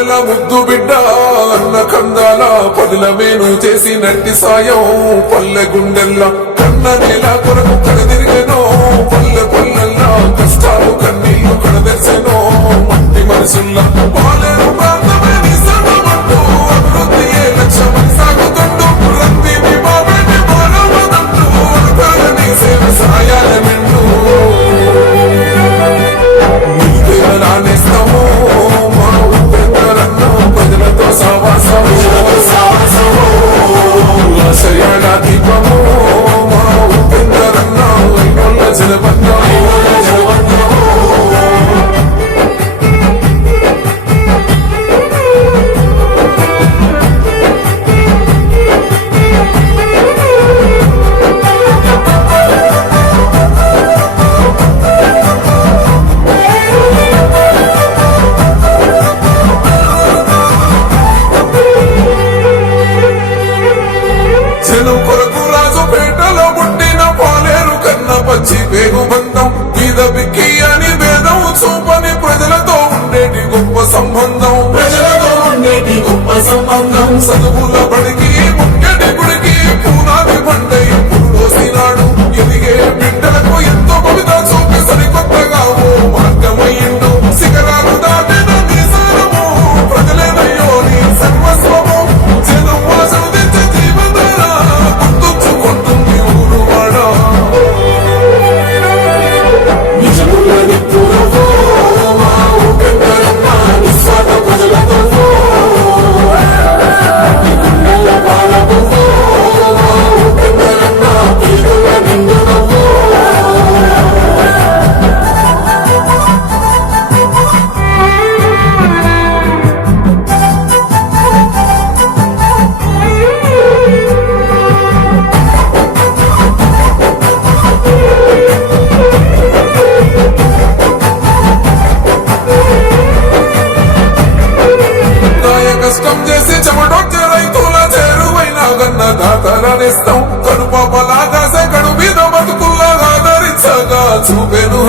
పల్లెల ముద్దు బిడ్డ అన్న కందాల పదులమేను చేసినట్టి సాయం పల్లె గుండెల్లా కన్న నేల కొరకు కడదిరిగెనో పల్లె పల్లెల్లా కష్టాలు కన్నీళ్లు కడదెర్చెనో మట్టి మనసుల్లా పాలేరు ప్రాంతమే నిసడమంటూ అభివృద్ధియే లక్ష్యమని సాగుతుంటూ రత్తిని బాబేటి మానవదంటూ అడగాలని సేవ సాయాల నిండు రాణిస్తాము మా ఉపేంద్రన్న ప్రజలతో సావాసము ఆశయాల దీపము మా ఉపేంద్రన్న వైనోళ్ళ జలబంధము వేగు బంధం మీద బిక్కి అని భేదం చూపని ప్రజలతో ఉండేటి గొప్ప సంబంధం చదువుల బడికి ముక్కటి గుడికి పూనాది పండై పూడోసినాడు ఎదిగే బిడ్డలకు ఎంతో కవిత చూపి సరికొత్తగా ఓ మార్గమయ్యిండు శిఖరాలు దాటిన నిసారము ప్రజలేనయ్యో నీ సర్వస్వము జనం ఆస్వాదించే జీవధార గుర్తుంచుకుంటుంది ఊరు వాడ కష్టం చేసి చెమటొచ్చే రైతుల చేరువైన గన్న దాతలనిస్తాం కడుపాపలాగా కడు మీద బతుకుల్లాగా ఆదరించగా చూపెను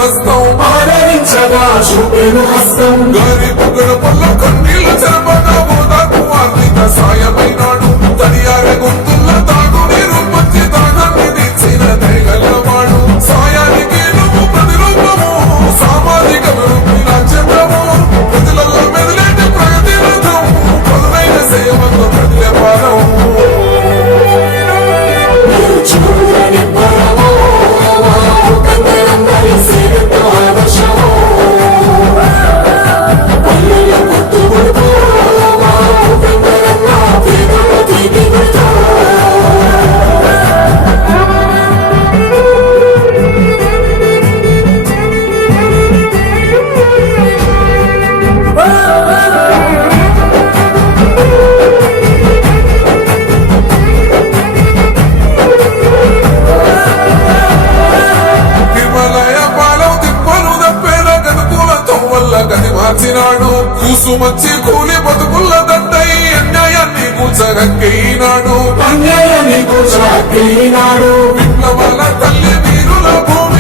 హస్తం గరీబు గడపల్ల కన్నీళ్ళ చెరపగా ఓదాకు ఆర్థిక సాయమైనాడు తడియారె గొంతుల్ల తాగు నీరు పచ్చి దానాన్ని తీర్చిన దయగలవాడు సాయానికి నువ్వు ప్రతిరూపము సామాజిక అభివృద్ధి రాజ్యము ప్రజలలో మెదిలేటి ప్రగతి రథం పదునైన సేవకు ప్రతిలే పాదం మార్చినాడు కూసుమచ్చి కూలి బతుకుల్ల దండై అన్యాయాన్ని కూచగక్కినాడు విప్లవాల తల్లి వీరుల భూమి